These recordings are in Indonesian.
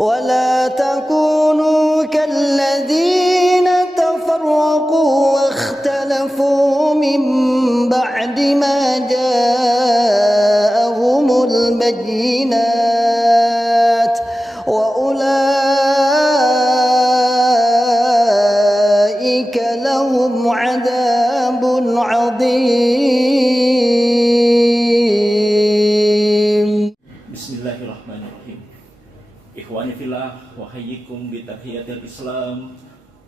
ولا تكونوا كالذين تفرقوا واختلفوا من بعد ما جاءهم البينات وأولئك لهم عذاب عظيم. Bismillahirrahmanirrahim. Ikhwani fillah wa hayyikum bi tahiyatil Islam.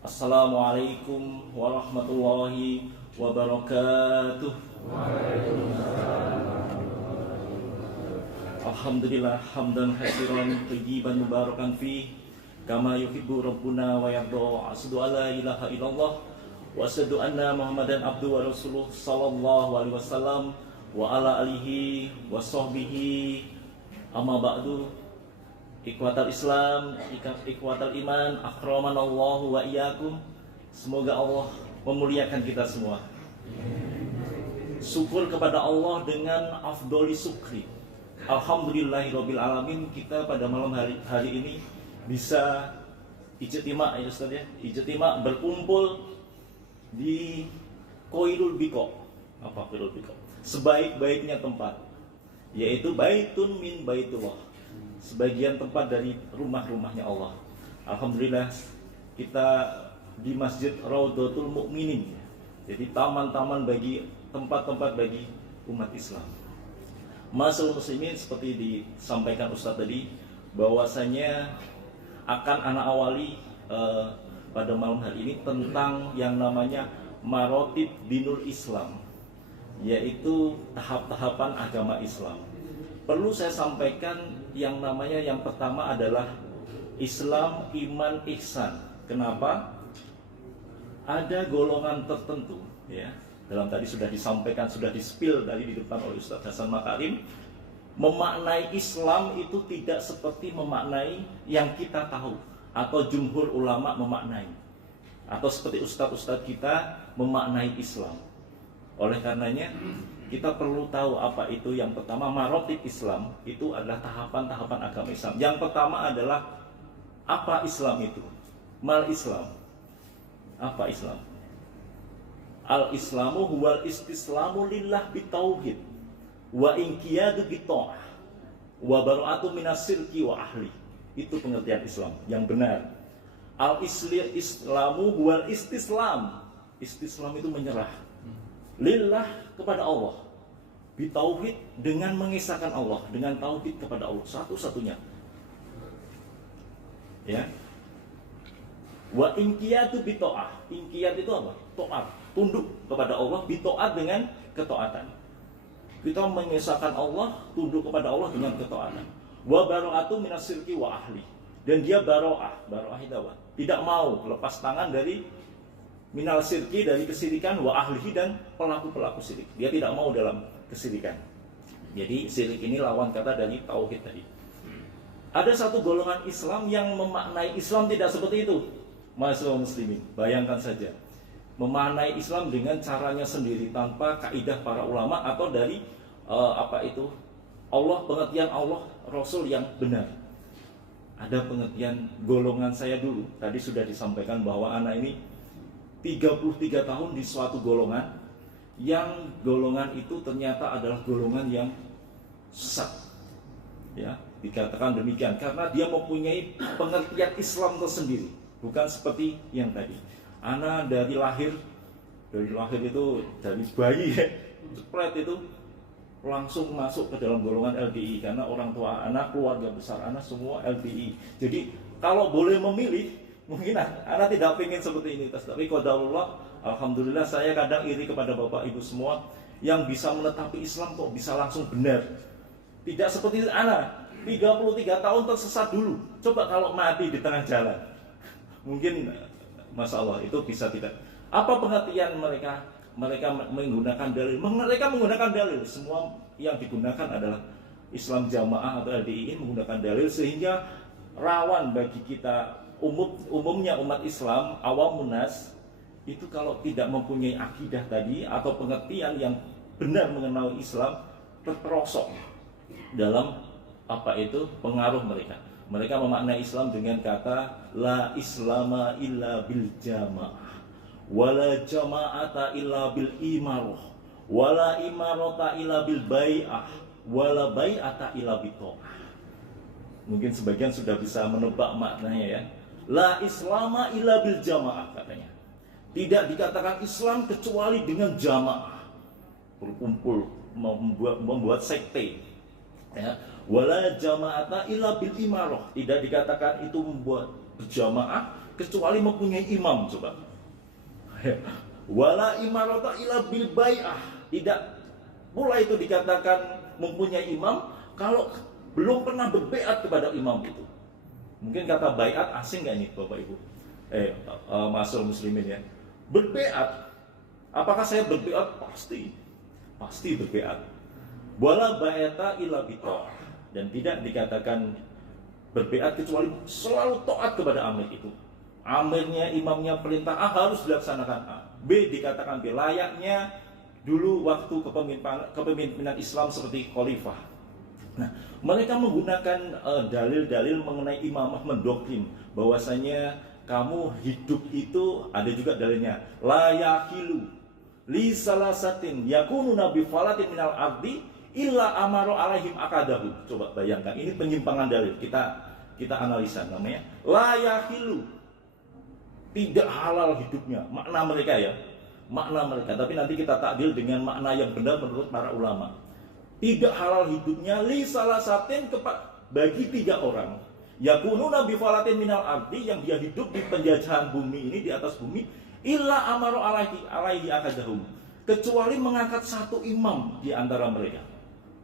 Assalamualaikum warahmatullahi wabarakatuh. Alhamdulillah hamdan hasiran tayyiban mubarakan fi kama yuhibbu rabbuna wa yarda. Asyhadu an la ilaha illallah wa asyhadu anna Muhammadan abduhu wa rasuluh sallallahu alaihi wasallam wa ala alihi wa sahbihi. Amma ba'du. Ikhwatal Islam, ikhwatal iman, akramanallahu wa iyyakum. Semoga Allah memuliakan kita semua. Syukur kepada Allah dengan afdholi syukri. Alhamdulillahirabbil alamin, kita pada malam hari ini bisa ijtima ya Ustaz ya. Ijtima berkumpul di Qailul Biqa. Apa Qailul Biqa? Sebaik-baiknya tempat, yaitu baitun min baitullah, sebagian tempat dari rumah-rumahnya Allah. Alhamdulillah kita di Masjid Raudhatul Mukminin, jadi taman-taman bagi tempat-tempat bagi umat Islam. Masyaallah muslimin, seperti disampaikan Ustaz tadi, bahwasanya akan anak awali pada malam hari ini tentang yang namanya marotib dinul Islam, yaitu tahap-tahapan agama Islam. Perlu saya sampaikan yang namanya yang pertama adalah Islam, iman, ihsan. Kenapa? Ada golongan tertentu ya. Dalam tadi sudah disampaikan, sudah di-spill dari di depan oleh Ustaz Hasan Makarim. Memaknai Islam itu tidak seperti memaknai yang kita tahu atau jumhur ulama memaknai, atau seperti ustadz-ustadz kita memaknai Islam. Oleh karenanya kita perlu tahu apa itu yang pertama. Marotib Islam itu adalah tahapan-tahapan agama Islam. Yang pertama adalah apa Islam itu? Mal Islam. Apa Islam? Al-Islamu huwal istislamu lillah bitauhid wa inqiyadu bita'ah wa bara'atu minasyirki wa ahli. Itu pengertian Islam yang benar. Al-Islamu huwal istislam. Istislam itu menyerah lillah kepada Allah, bitauhid dengan mengisahkan Allah, dengan tauhid kepada Allah satu-satunya. Ya. Wa inqiyadu bita'ah. Inqiyad itu apa? Taat, tunduk kepada Allah, bita'at dengan ketaatan. Kita mengisahkan Allah, tunduk kepada Allah dengan ketaatan. Wa bara'atu minasyirki wa ahli. Dan dia bara'ah. Bara'ah itu apa? Tidak mau lepas tangan dari minal syirki, dari kesirikan, wa ahlihi, dan pelaku-pelaku syirik. Dia tidak mau dalam kesirikan. Jadi syirik ini lawan kata dari tauhid tadi. Ada satu golongan Islam yang memaknai Islam tidak seperti itu. Masyaallah muslimin, bayangkan saja, memaknai Islam dengan caranya sendiri tanpa kaidah para ulama atau dari Allah, pengertian Allah, Rasul yang benar. Ada pengertian golongan saya dulu. Tadi sudah disampaikan bahwa anak ini 33 tahun di suatu golongan, yang golongan itu ternyata adalah golongan yang sesat. Ya, dikatakan demikian karena dia mempunyai pengertian Islam tersendiri, bukan seperti yang tadi. Anak dari lahir itu dari bayi spread itu langsung masuk ke dalam golongan LDI karena orang tua anak, keluarga besar anak semua LDI. Jadi kalau boleh memilih, mungkin anak tidak ingin seperti ini, tapi qadarullah, alhamdulillah saya kadang iri kepada bapak ibu semua yang bisa menetapi Islam kok bisa langsung benar. Tidak seperti anak 33 tahun tersesat dulu. Coba kalau mati di tengah jalan, mungkin Masya Allah itu bisa tidak. Apa pengertian mereka? Mereka menggunakan dalil. Mereka menggunakan dalil. Semua yang digunakan adalah Islam Jamaah atau LDI menggunakan dalil, sehingga rawan bagi kita umumnya umat Islam, awam munas, itu kalau tidak mempunyai akidah tadi atau pengertian yang benar mengenal Islam, terperosok dalam pengaruh mereka. Mereka memaknai Islam dengan kata la islama illa bil jamaah, wala jama'ata illa bil imarah, wala imarata illa bil bai'ah, wala bai'ata illa bita'ah. Mungkin sebagian sudah bisa menebak maknanya ya. La islama illa bil jamaah katanya. Tidak dikatakan Islam kecuali dengan jamaah, berkumpul membuat sekte. Ya. Wala jama'ata illa bil imarah. Tidak dikatakan itu membuat berjamaah kecuali mempunyai imam. Coba. Wala imarata illa bil bai'ah. Tidak pula itu dikatakan mempunyai imam kalau belum pernah berbeat kepada imam itu. Mungkin kata baiat asing nggak nih Bapak Ibu? Masyaallah muslimin ya. Berbeat. Apakah saya berbeat? Pasti berbeat. Wala baiata illa bita'ah. Dan tidak dikatakan berbeat kecuali selalu taat kepada amir itu. Amirnya, imamnya perintah A harus dilaksanakan A. B dikatakan B. Layaknya dulu waktu kepemimpinan Islam seperti khalifah. Nah, mereka menggunakan dalil-dalil mengenai imamah, mendoktrin bahwasanya kamu hidup itu ada juga dalilnya la yahilu li salasatin yakunu nabi falatin minal ardi illa amaro alaihim akadahu. Coba bayangkan, ini penyimpangan dalil. Kita analisa namanya la yahilu, tidak halal hidupnya, makna mereka ya, makna mereka. Tapi nanti kita takdil dengan makna yang benar menurut para ulama. Tidak halal hidupnya li salasatin bagi 3 orang. Yakunu nabi falatin minal ardi, yang dia hidup di penjajahan bumi ini, di atas bumi, illa amaro alaihi akadahum, kecuali mengangkat 1 imam di antara mereka.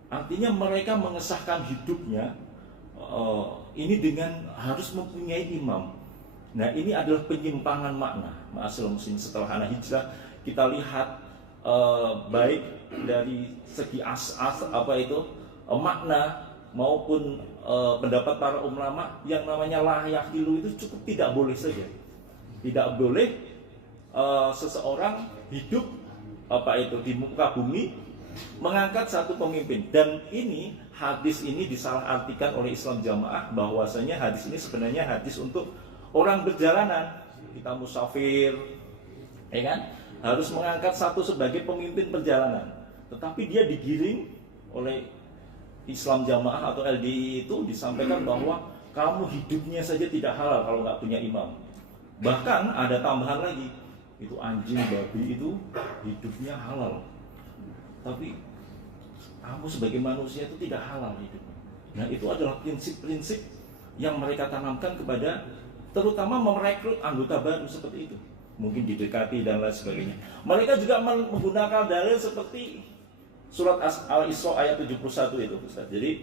Artinya mereka mengesahkan hidupnya ini dengan harus mempunyai imam. Nah, ini adalah penyimpangan makna. Ma'asyiral muslimin, setelah anak hijrah kita lihat baik dari segi makna maupun pendapat para ulama, yang namanya la yahilu itu cukup tidak boleh saja. Tidak boleh seseorang hidup di muka bumi mengangkat 1 pemimpin. Dan ini hadis ini disalahartikan oleh Islam Jamaah bahwasanya hadis ini sebenarnya hadis untuk orang berjalanan. Kita musafir, ya kan? Harus mengangkat 1 sebagai pemimpin perjalanan. Tetapi dia digiring oleh Islam Jamaah atau LDI itu, disampaikan bahwa kamu hidupnya saja tidak halal kalau nggak punya imam. Bahkan ada tambahan lagi, itu anjing babi itu hidupnya halal, tapi kamu sebagai manusia itu tidak halal hidupnya. Nah, itu adalah prinsip-prinsip yang mereka tanamkan kepada, terutama merekrut anggota baru seperti itu, mungkin didekati dan lain sebagainya. Mereka juga menggunakan dalil seperti surat Al-Isra ayat 71 itu, Ustaz. Jadi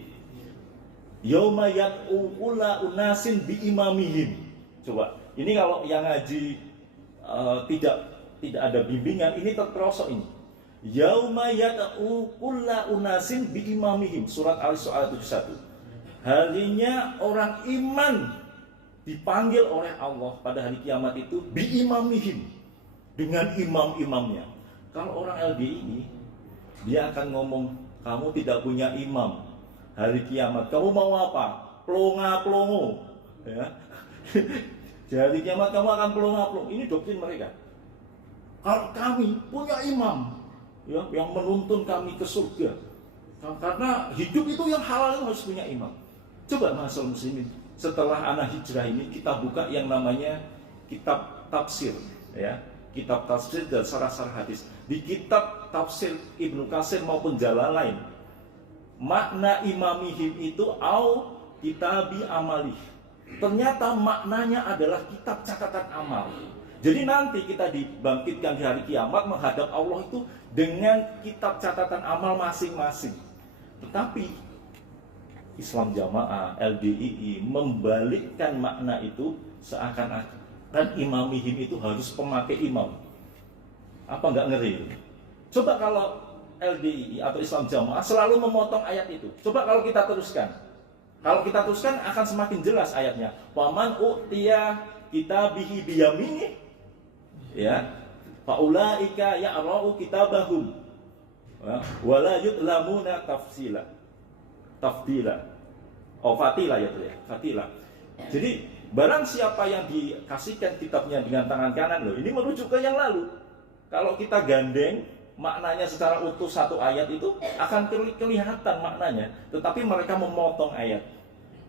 yauma yad'u kulla unasin bi imamihim. Coba, ini kalau yang ngaji tidak ada bimbingan, ini terperosok ini. Yauma yad'u kulla unasin bi imamihim, surat Al-Isra ayat 71. Harinya orang iman dipanggil oleh Allah pada hari kiamat itu bi imamihim, dengan imam-imamnya. Kalau orang LDI ini, dia akan ngomong, kamu tidak punya imam hari kiamat, kamu mau apa? Plonga-plongo, ya. Di hari kiamat kamu akan plonga-plongo. Ini doktrin mereka. Kalau kami punya imam, ya, yang menuntun kami ke surga, karena hidup itu yang halal harus punya imam. Coba masyaallah muslimin, setelah anak hijrah ini kita buka yang namanya kitab tafsir, ya, kitab tafsir dan sarah-sarah hadis. Di kitab tafsir Ibnu Katsir maupun Jalalain, makna imamihim itu au kitabi amalih, ternyata maknanya adalah kitab catatan amal. Jadi nanti kita dibangkitkan di hari kiamat menghadap Allah itu dengan kitab catatan amal masing-masing. Tetapi Islam Jamaah, LDII membalikkan makna itu seakan-akan imamihim itu harus pemakai imam. Apa nggak ngeri? Coba kalau LDII atau Islam Jamaah selalu memotong ayat itu. Coba kalau kita teruskan. Kalau kita teruskan akan semakin jelas ayatnya. Waman u'tiya kitabihi biyamini, ya, faulaika ya'ra'u kitabahum wala yudlamuna tafdila. Oh, Fatilah ya tuh ya, Fatilah. Jadi barang siapa yang dikasihkan kitabnya dengan tangan kanan, loh, ini merujuk ke yang lalu. Kalau kita gandeng maknanya secara utuh satu ayat itu akan kelihatan maknanya, tetapi mereka memotong ayat.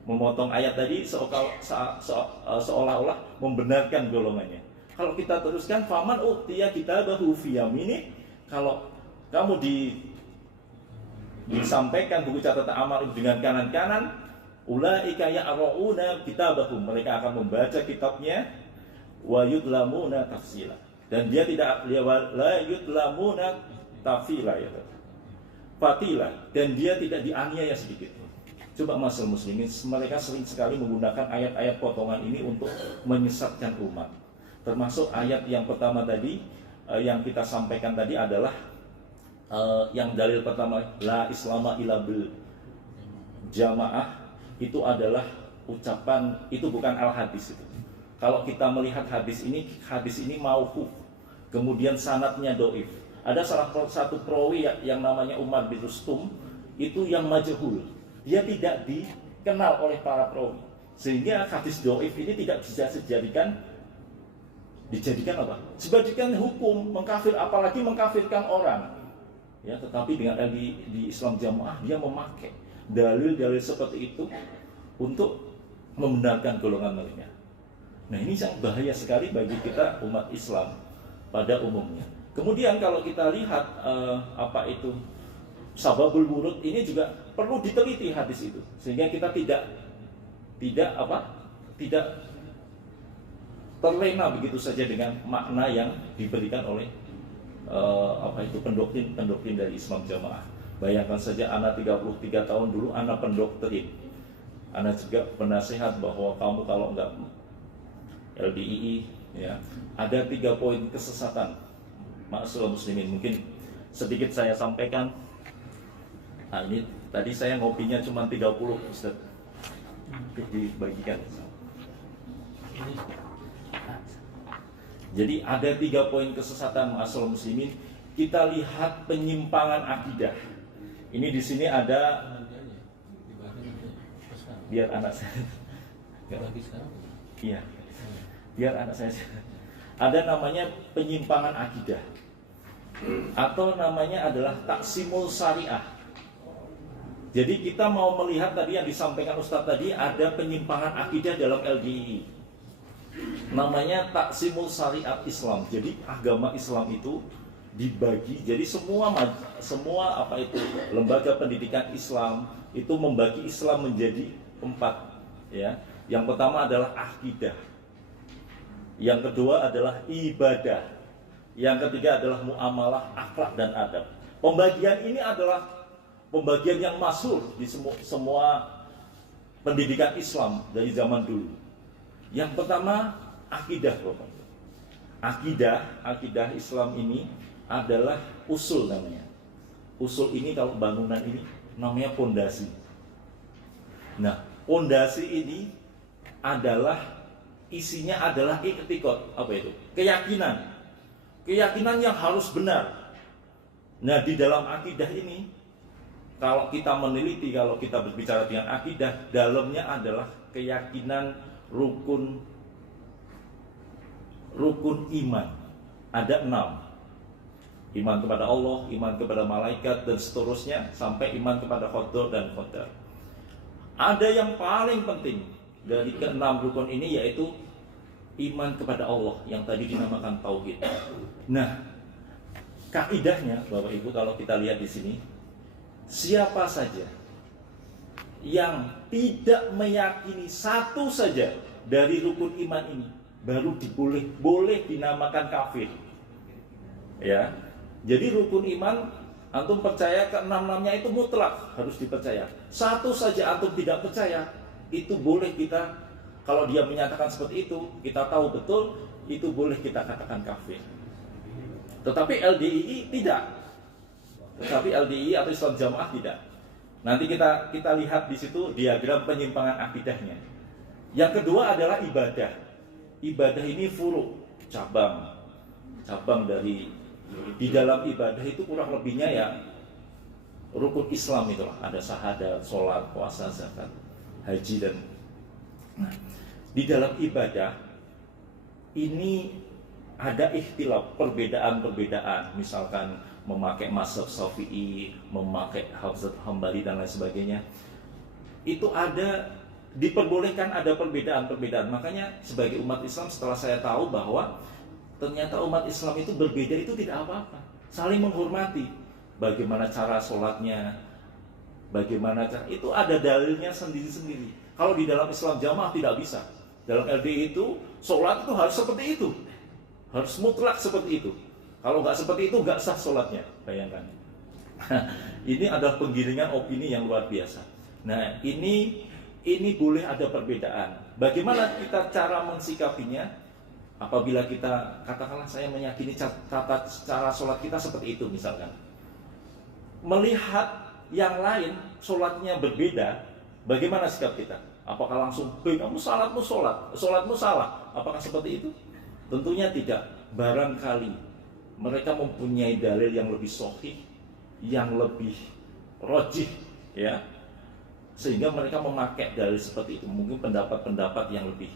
Memotong ayat tadi seolah-olah membenarkan golongannya. Kalau kita teruskan, faman utiya kitabahu fi yamini, kalau kamu disampaikan buku catatan amal dengan kanan-kanan, ulaika ya'ra'una kitabahum, mereka akan membaca kitabnya, wa yudlamuna tafsila, dan dia tidak la yudlamuna tafsila ya, Fatilah, dan dia tidak dianiaya sedikit. Coba masyarakat muslimin, mereka sering sekali menggunakan ayat-ayat potongan ini untuk menyesatkan umat. Termasuk ayat yang pertama tadi, yang kita sampaikan tadi adalah yang dalil pertama, la islama illa bil jamaah, itu adalah ucapan, itu bukan al-hadis itu. Kalau kita melihat hadis ini mauquf, kemudian sanadnya doif. Ada salah satu perawi yang namanya Umar bin Rustum, itu yang majhul. Dia tidak dikenal oleh para perawi, sehingga hadis doif ini tidak bisa dijadikan apa? Dijadikan hukum mengkafir, apalagi mengkafirkan orang. Ya, tetapi dengan di Islam Jamaah dia memakai dalil-dalil seperti itu untuk membenarkan golongan mereka. Nah, ini sangat bahaya sekali bagi kita umat Islam pada umumnya. Kemudian kalau kita lihat sababul wurud ini juga perlu diteliti hadis itu, sehingga kita tidak terlena begitu saja dengan makna yang diberikan oleh pendoktrin dari Islam Jamaah. Bayangkan saja, anak 33 tahun dulu anak pendoktrin, anak juga penasehat bahwa kamu kalau enggak LDII ya, ada 3 poin kesesatan. Ma'asyiral muslimin, mungkin sedikit saya sampaikan. Nah, ini tadi saya ngopinya cuma 30, Ustaz. Dibagikan. Jadi ada 3 poin kesesatan ma'asyiral muslimin. Kita lihat penyimpangan akidah. Ini di sini ada, biar anak saya. Iya. Biar anak saya. Ada namanya penyimpangan akidah, atau namanya adalah taksimul syariah. Jadi kita mau melihat tadi yang disampaikan Ustadz tadi, ada penyimpangan akidah dalam LDII. Namanya taksimul syariat Islam. Jadi agama Islam itu dibagi. Jadi semua lembaga pendidikan Islam itu membagi Islam menjadi 4. Ya, yang pertama adalah akidah. Yang kedua adalah ibadah. Yang ketiga adalah muamalah, akhlak dan adab. Pembagian ini adalah pembagian yang masyhur di semua pendidikan Islam dari zaman dulu. Yang pertama akidah, Bapak. Akidah Islam ini adalah usul namanya. Usul ini kalau bangunan ini namanya pondasi. Nah, pondasi ini isinya adalah i'tiqad, keyakinan yang harus benar. Nah, di dalam akidah ini, kalau kita meneliti, kalau kita berbicara dengan akidah, dalamnya adalah keyakinan rukun iman. Ada 6. Iman kepada Allah, iman kepada malaikat, dan seterusnya sampai iman kepada qadar dan qadar. Ada yang paling penting dari ke-6 rukun ini, yaitu iman kepada Allah yang tadi dinamakan tauhid. Nah, kaidahnya Bapak Ibu, kalau kita lihat di sini, siapa saja yang tidak meyakini satu saja dari rukun iman ini, baru boleh dinamakan kafir. Ya. Jadi rukun iman antum percaya ke-6-6-nya itu mutlak harus dipercaya. Satu saja antum tidak percaya, itu boleh kita, kalau dia menyatakan seperti itu, kita tahu betul itu boleh kita katakan kafir. Tetapi LDII tidak. Tetapi LDII atau Islam Jamaah tidak. Nanti kita lihat di situ diagram penyimpangan akidahnya. Yang kedua adalah ibadah. Ibadah ini furu, cabang dari di dalam ibadah itu kurang lebihnya ya rukun Islam itulah. Ada syahadat, sholat, puasa, zakat, haji dan nah, di dalam ibadah ini ada ikhtilaf, perbedaan-perbedaan, misalkan memakai mazhab Syafi'i, memakai Hafzat Hambali dan lain sebagainya. Itu ada diperbolehkan, ada perbedaan-perbedaan. Makanya sebagai umat Islam setelah saya tahu bahwa ternyata umat Islam itu berbeda itu tidak apa-apa. Saling menghormati. Bagaimana cara sholatnya, bagaimana cara, itu ada dalilnya sendiri-sendiri. Kalau di dalam Islam jamaah tidak bisa. Dalam LDI itu sholat itu harus seperti itu. Harus mutlak seperti itu. Kalau nggak seperti itu nggak sah sholatnya. Bayangkan. Ini adalah penggiringan opini yang luar biasa. Nah ini boleh ada perbedaan. Bagaimana kita cara mensikapinya? Apabila kita katakanlah saya meyakini cara sholat kita seperti itu misalkan. Melihat yang lain sholatnya berbeda, bagaimana sikap kita? Apakah langsung, kamu sholatmu salah? Apakah seperti itu? Tentunya tidak. Barangkali mereka mempunyai dalil yang lebih sahih, yang lebih rajih, ya, sehingga mereka memakai dalil seperti itu. Mungkin pendapat-pendapat yang lebih,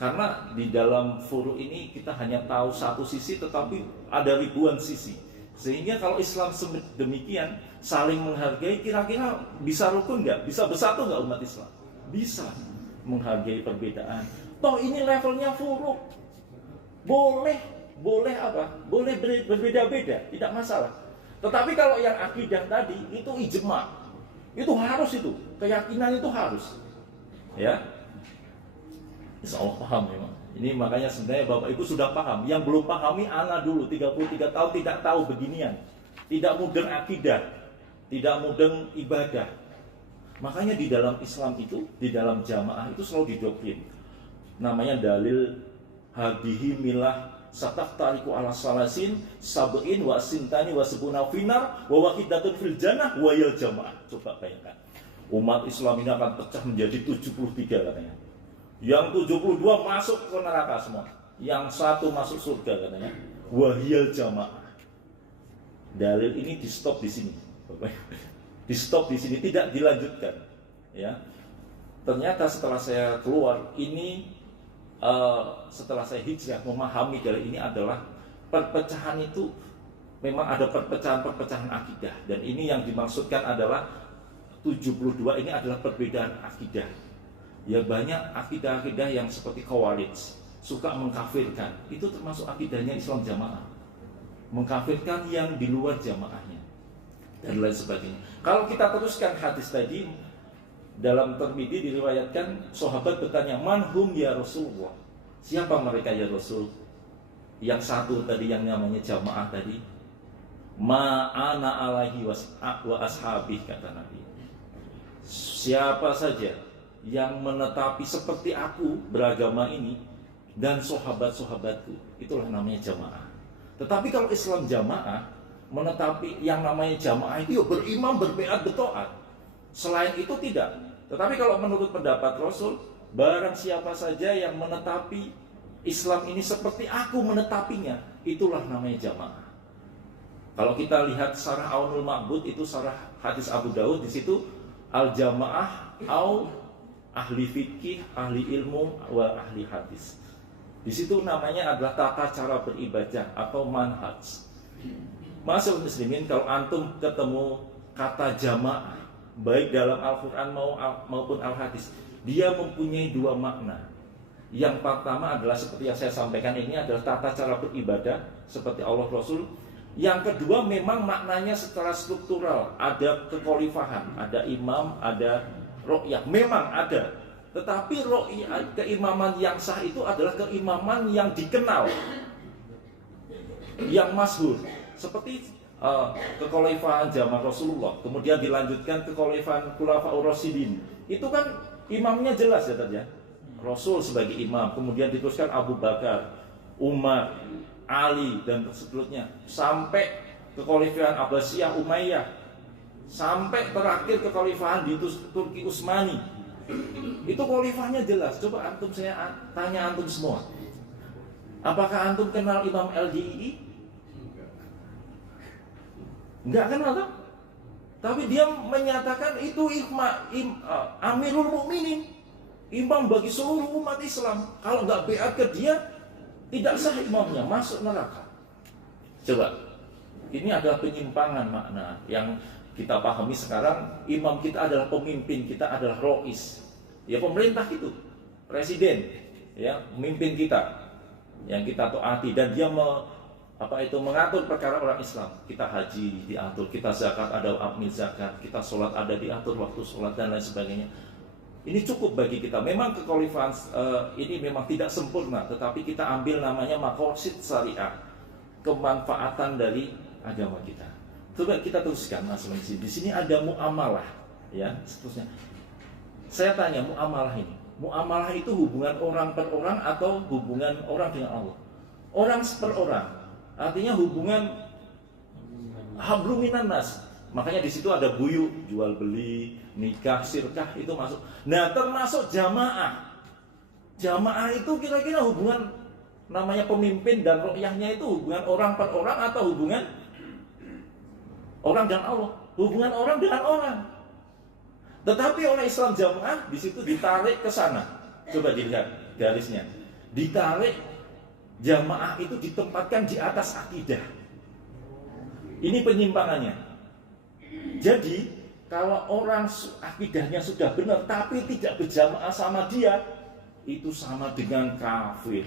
karena di dalam furu ini kita hanya tahu satu sisi, tetapi ada ribuan sisi. Sehingga kalau Islam demikian saling menghargai, kira-kira bisa rukun nggak? Bisa bersatu nggak umat Islam? Bisa menghargai perbedaan. Toh ini levelnya furu, boleh apa? Boleh berbeda-beda, tidak masalah. Tetapi kalau yang akidah tadi itu ijma, itu harus, itu keyakinan itu harus, ya. Insya Allah paham memang. Ini makanya sebenarnya Bapak Ibu sudah paham. Yang belum pahami anak dulu 33 tahun tidak tahu beginian, tidak mudeng akidah, tidak mudeng ibadah. Makanya di dalam Islam itu, di dalam jamaah itu selalu didoktrin. Namanya dalil hadihi milah sataf tariku ala salasin sab'in wa sintani wa sebuna finar wa wahidatun fil jannah wa yal jamaah. Coba bayangkan, umat Islam ini akan pecah menjadi 73 katanya. Yang 72 masuk ke neraka semua, yang satu masuk surga katanya. Wahiyal jamaah. Dalil ini di stop di sini, di stop di sini, tidak dilanjutkan. Ya, ternyata setelah saya keluar ini, setelah saya hijrah, memahami dalil ini adalah perpecahan itu memang ada perpecahan akidah, dan ini yang dimaksudkan adalah 72 ini adalah perbedaan akidah. Ya, banyak akidah-akidah yang seperti Khawarij, suka mengkafirkan. Itu termasuk akidahnya Islam jamaah, mengkafirkan yang di luar jamaahnya dan lain sebagainya. Kalau kita teruskan hadis tadi, dalam Tirmidzi diriwayatkan sahabat bertanya, manhum ya Rasulullah, siapa mereka ya Rasul? Yang satu tadi yang namanya jamaah tadi, ma'ana alaihi wa ashabih, kata Nabi. Siapa saja yang menetapi seperti aku beragama ini dan sahabat-sahabatku, itulah namanya jamaah. Tetapi kalau Islam jamaah, menetapi yang namanya jamaah itu berimam, berbeat, bertoat. Selain itu tidak. Tetapi kalau menurut pendapat Rasul, barang siapa saja yang menetapi Islam ini seperti aku menetapinya, itulah namanya jamaah. Kalau kita lihat Syarah Aunul Ma'bud, itu syarah hadis Abu Daud, di situ al-jamaah au ahli fikih, ahli ilmu, wa ahli hadis. Di situ namanya adalah tata cara beribadah atau manhaj. Masyaallah muslimin, kalau antum ketemu kata jamaah, baik dalam Al-Quran maupun Al-Hadis, dia mempunyai dua makna. Yang pertama adalah seperti yang saya sampaikan, ini adalah tata cara beribadah seperti Allah Rasul. Yang kedua memang maknanya secara struktural, ada kekhalifahan, ada imam, ada ru'yah, memang ada. Tetapi ru'yah, keimaman yang sah itu adalah keimaman yang dikenal, yang masyhur. Seperti kekhalifahan zaman Rasulullah, kemudian dilanjutkan kekhalifahan Khulafaur Rasyidin. Itu kan imamnya jelas ya tadi ya. Rasul sebagai imam, kemudian diteruskan Abu Bakar, Umar, Ali dan seterusnya, sampai kekhalifahan Abbasiyah Umayyah, sampai terakhir kekhalifahan di Turki Utsmani. Itu khalifahnya jelas. Coba antum, saya tanya antum semua, apakah antum kenal Imam LDII? Enggak kenal kan? Tapi dia menyatakan itu Amirul Mukminin, imam bagi seluruh umat Islam. Kalau nggak beat ke dia, tidak sah imamnya, masuk neraka. Coba, ini adalah penyimpangan makna yang kita pahami sekarang. Imam kita adalah pemimpin, kita adalah rois, ya pemerintah itu, presiden, ya pemimpin kita, yang kita taati, dan dia mengatur perkara orang Islam. Kita haji diatur, kita zakat ada amil zakat, kita sholat ada diatur waktu sholat dan lain sebagainya. Ini cukup bagi kita. Memang kekhalifahan ini memang tidak sempurna, tetapi kita ambil namanya maqasid syariah, kemanfaatan dari agama kita. Coba kita teruskan masalah ini. Di sini ada muamalah, ya seterusnya. Saya tanya, muamalah itu hubungan orang per orang atau hubungan orang dengan Allah? Orang per orang, artinya hubungan hablum minan nas. Makanya di situ ada buyu, jual beli, nikah, sirkah, itu masuk. Nah, termasuk jamaah. Jamaah itu kira-kira hubungan namanya pemimpin dan rokyahnya itu hubungan orang per orang atau hubungan orang dan Allah? Hubungan orang dengan orang. Tetapi oleh Islam jamaah di situ ditarik ke sana. Coba dilihat garisnya. Ditarik, jamaah itu ditempatkan di atas akidah. Ini penyimpangannya. Jadi kalau orang akidahnya sudah benar tapi tidak berjamaah sama dia, itu sama dengan kafir.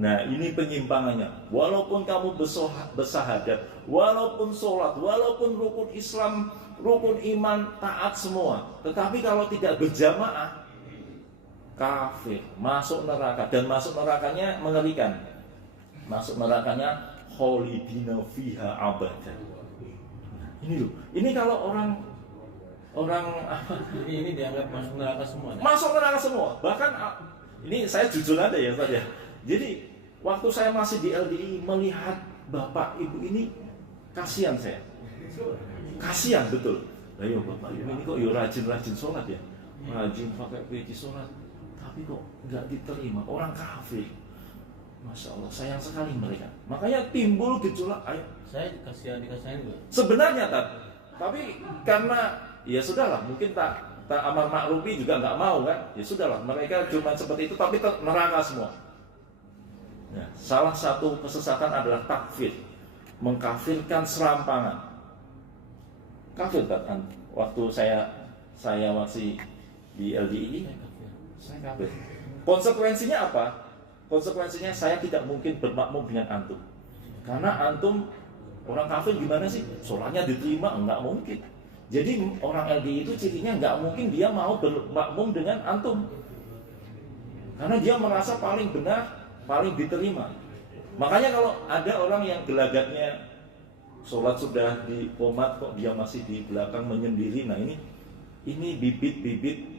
Nah, ini penyimpangannya. Walaupun kamu bersahadat, walaupun sholat, walaupun rukun Islam, rukun iman, taat semua, tetapi kalau tidak berjamaah, kafir, masuk neraka. Dan masuk nerakanya mengerikan. Masuk nerakanya khalidina fiha abadan. Ini loh, ini kalau orang ini dianggap masuk neraka semua. Masuk neraka semua. Bahkan ini saya jujur aja ya Ustaz ya. Jadi waktu saya masih di LDI melihat bapak ibu ini, kasihan saya. Kasihan betul. Lah ya bapak ibu ini kok ya rajin sholat ya. Rajin pakai peci sholat. Tapi kok nggak diterima, orang kafir. Masya Allah, sayang sekali mereka. Makanya timbul gejolak. Ayo, saya dikasihan juga. Sebenarnya tapi karena ya sudahlah, mungkin tak amar ma'rufi juga nggak mau kan. Ya sudahlah, mereka cuma seperti itu, tapi neraka semua. Ya, salah satu kesesatan adalah takfir, mengkafirkan serampangan. Kafir kan? Waktu saya masih di LDI, saya kafir. Konsekuensinya apa? Konsekuensinya saya tidak mungkin bermakmum dengan antum. Karena antum orang kafir gimana sih? Sholatnya diterima? Enggak mungkin. Jadi orang LDI itu cirinya enggak mungkin dia mau bermakmum dengan antum. Karena dia merasa paling benar, paling diterima. Makanya kalau ada orang yang gelagatnya sholat sudah di komat kok dia masih di belakang menyendiri. Nah ini bibit-bibit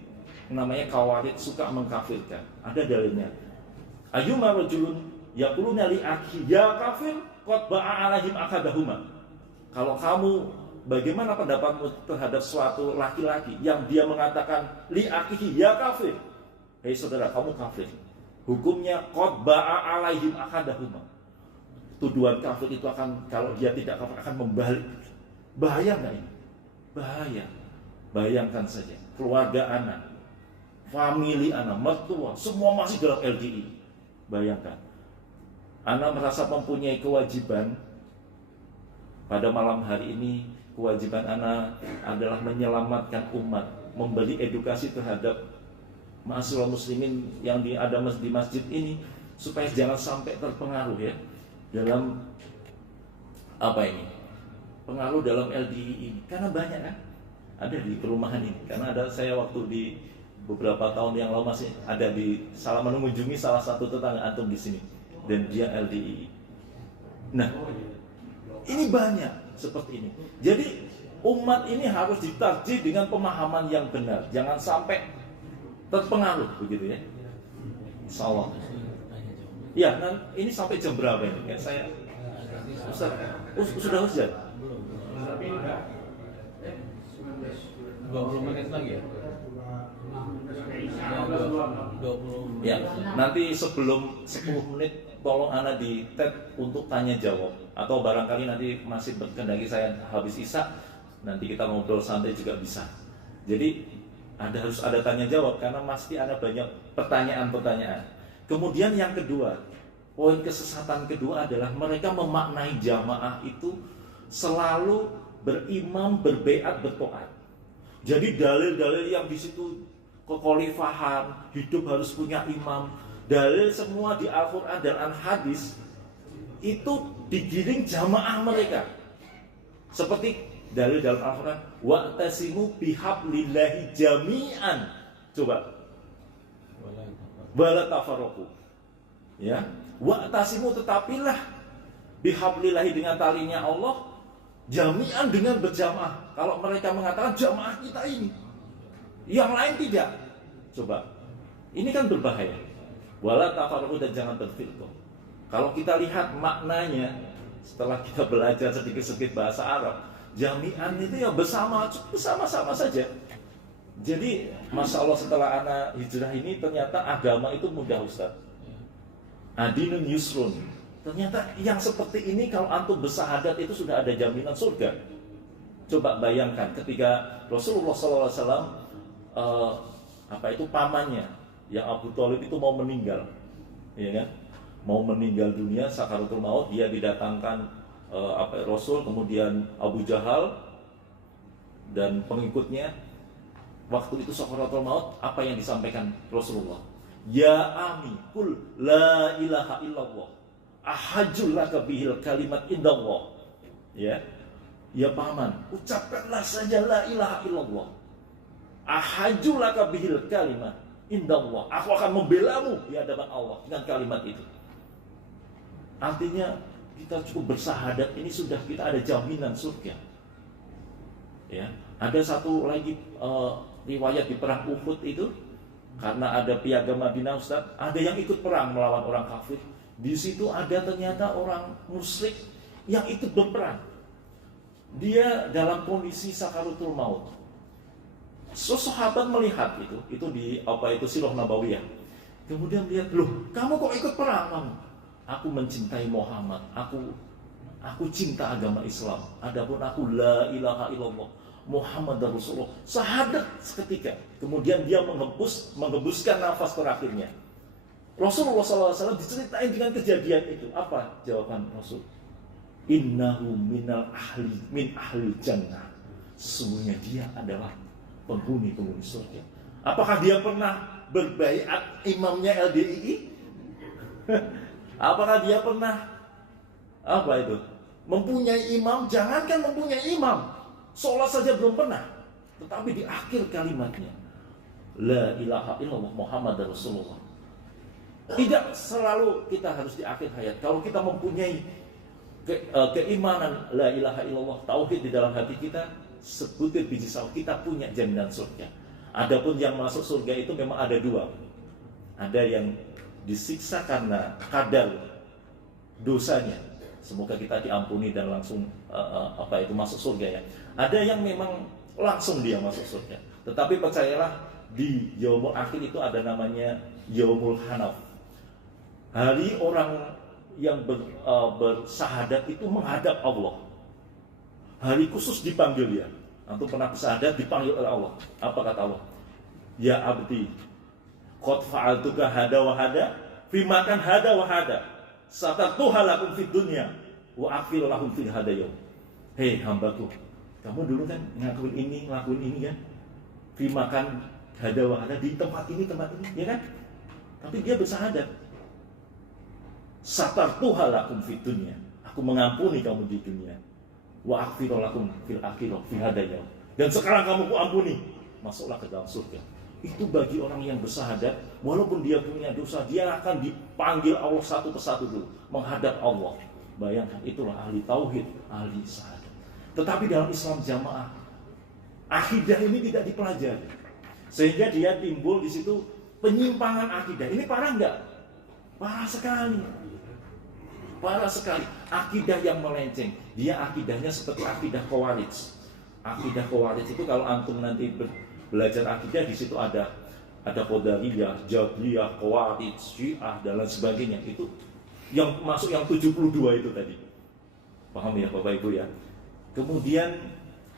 namanya kawarid, suka mengkafirkan. Ada dalilnya. Ayyuma rajulun yaquluna li akhi ya kafir qad ba'a alaihim akadahuma. Kalau kamu, bagaimana pendapatmu terhadap suatu laki-laki yang dia mengatakan li akhihi ya kafir? Hei saudara, kamu kafir. Hukumnya qad ba'a alaihim akadahuma. Tuduhan kafir itu akan, kalau dia tidak kafir, akan membalik. Bahaya enggak ini? Bahaya. Bayangkan saja, keluarga anak, famili anak, mertua, semua masih dalam LDI. Bayangkan, anak merasa mempunyai kewajiban pada malam hari ini. Kewajiban anak adalah menyelamatkan umat, memberi edukasi terhadap mahasiswa muslimin yang ada di masjid ini, supaya jangan sampai terpengaruh ya dalam pengaruh dalam LDI ini. Karena banyak kan ada di perumahan ini. Karena saya waktu di beberapa tahun yang lalu masih ada mengunjungi salah satu tetangga antum di sini, dan dia LDI. Nah, ini banyak seperti ini. Jadi umat ini harus ditarjih dengan pemahaman yang benar, jangan sampai terpengaruh begitu ya. Insyaallah. Ya, ini sampai jam berapa ini? Saya Ustaz, sudah hujan? Belum. 20 menit lagi ya? 20 Ya, nanti sebelum 10 menit tolong Ana di tag untuk tanya jawab, atau barangkali nanti masih berkendaki saya habis isya, Nanti kita ngobrol santai juga bisa. Jadi harus ada tanya jawab karena pasti ada banyak pertanyaan-pertanyaan. Kemudian yang kedua, poin kesesatan kedua adalah mereka memaknai jamaah itu selalu berimam, berbeat, bertoat. Jadi dalil-dalil yang di situ kekhalifahan, hidup harus punya imam, dalil semua di Al-Quran dan Al-Hadis itu digiring jamaah mereka. Seperti dalil dalam Al-Quran, wa'tasimu bihablillahi jami'an. Coba. Wala tafarraqu. Ya, wa'tasimu tetapilah bihablillahi dengan talinya Allah, jami'an dengan berjamaah. Kalau mereka mengatakan jamaah kita ini, yang lain tidak. Coba. Ini kan berbahaya. Wala tafarraqu dan jangan berfirqah. Kalau kita lihat maknanya setelah kita belajar sedikit-sedikit bahasa Arab, jami'an itu ya bersama-sama saja. Jadi Masya Allah setelah anak hijrah ini ternyata agama itu mudah Ustaz. Adinun yusrun. Ternyata yang seperti ini kalau antum bersahadat itu sudah ada jaminan surga. Coba bayangkan ketika Rasulullah SAW pamannya yang Abu Thalib itu mau meninggal, ya kan? Mau meninggal dunia, sakaratul maut, dia didatangkan Rasul, kemudian Abu Jahal dan pengikutnya. Waktu itu sakaratul maut, apa yang disampaikan Rasulullah? Ya ami, kul la ilaha illallah, ahajul laka bihil kalimat indallah. Ya paman, ucapkanlah saja la ilaha illallah, ahajul laka bihil kalimat indallah. Aku akan membelamu di hadapan Allah dengan kalimat itu. Artinya kita cukup bersahadat ini sudah kita ada jaminan surga. Ya, ada satu lagi riwayat di perang Uhud itu, karena ada piagam Madinah Ustaz, ada yang ikut perang melawan orang kafir. Di situ ada ternyata orang musyrik yang ikut berperang. Dia dalam kondisi sakaratul maut. Sahabat melihat itu di Sirah Nabawiyah. Kemudian lihat, loh, kamu kok ikut perang kamu? Aku mencintai Muhammad, aku cinta agama Islam. Adapun aku la ilaha illallah Muhammad Rasulullah. Sahadat seketika. Kemudian dia menghembuskan nafas terakhirnya. Rasulullah SAW diceritain dengan kejadian itu. Apa jawaban Rasul? Innahu min ahli jannah. Sesungguhnya dia adalah penghuni surga. Apakah dia pernah berbaiat imamnya LDII? Apakah dia pernah mempunyai imam? Jangankan mempunyai imam, sholat saja belum pernah. Tetapi di akhir kalimatnya, la ilaha illallah Muhammad Rasulullah. Tidak selalu kita harus di akhir hayat. Kalau kita mempunyai keimanan la ilaha illallah, tauhid di dalam hati kita, sebutir biji sawi, kita punya jaminan surga. Adapun yang masuk surga itu memang ada dua. Ada yang disiksa karena kadar dosanya, semoga kita diampuni dan langsung masuk surga ya. Ada yang memang langsung dia masuk surga. Tetapi percayalah, di yaumul akhir itu ada namanya yaumul hanaf. Hari orang yang bersahadat itu menghadap Allah. Hari khusus dipanggil dia. Antum pernah bersahadat dipanggil oleh Allah. Apa kata Allah? Ya abdi, qad fa'altuka hada wa hada, fimakan hada wa hada, satatuha lakum fid dunya wa akhfiru lahum fil hada yaum. Hei hambaku, kamu dulu kan ngelakuin ini kan, fimakan hada wa hada, di tempat ini, ya kan? Tapi dia bersahadat, satatuha lakum fid dunya, aku mengampuni kamu di dunia, wa akhfiru lakum fil akhirah fil hada yaum, dan sekarang kamu ku ampuni, masuklah ke dalam surga. Itu bagi orang yang bersahadat, walaupun dia punya dosa, dia akan dipanggil Allah satu persatu dulu, menghadap Allah. Bayangkan, itulah ahli tauhid, ahli sahadat. Tetapi dalam Islam jamaah, akidah ini tidak dipelajari, sehingga dia timbul di situ penyimpangan akidah. Ini parah nggak? Parah sekali. Parah sekali. Akidah yang melenceng. Dia akidahnya seperti akidah Khawarij. Akidah Khawarij itu kalau antum nanti belajar akidah, di situ ada Qadariyah, Jabriyah, Khawarij, Syiah dan lain sebagainya. Itu yang masuk yang 72 itu tadi. Paham ya Bapak Ibu ya? Kemudian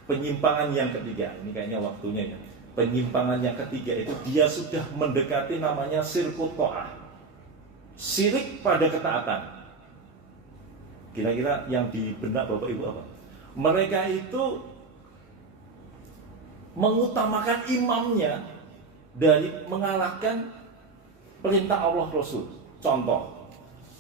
Penyimpangan yang ketiga, ini kayaknya waktunya ya. Penyimpangan yang ketiga itu dia sudah mendekati namanya sirkut ta'ah. Syirik pada ketaatan. Kira-kira yang di benak Bapak Ibu apa? Mereka itu mengutamakan imamnya dari mengalahkan perintah Allah Rasul. Contoh,